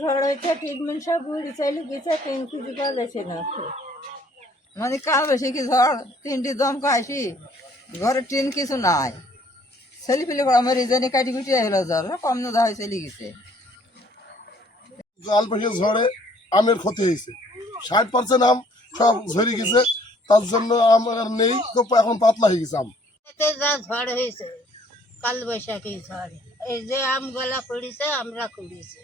ঝড় হয়েছে, ট্রিটমেন্ট সব উড়ে চলে গেছে, 3 কেজি পাওয়া যাচ্ছে না। মানে কাল বেশি কি ঝড়, 3টি দমকা আসি, ঘরে টিন কিছু নাই, ছেলে ফেলে আমার রিজানি কাটি কুটি হলো জ্বর কম নদা হয়ে চলে গেছে। জাল পাখির ঝড়ে আমের ক্ষতি হয়েছে, 60% আম সব ঝরে গেছে। তার জন্য আম আর নেই, খুব এখন পাতলা হয়ে গেছে আম। এতে যা ঝড় হয়েছে, কাল বৈশাখী ঝড়, এই যে আম গলা পড়েছে, আমরা কুড়িয়েছি।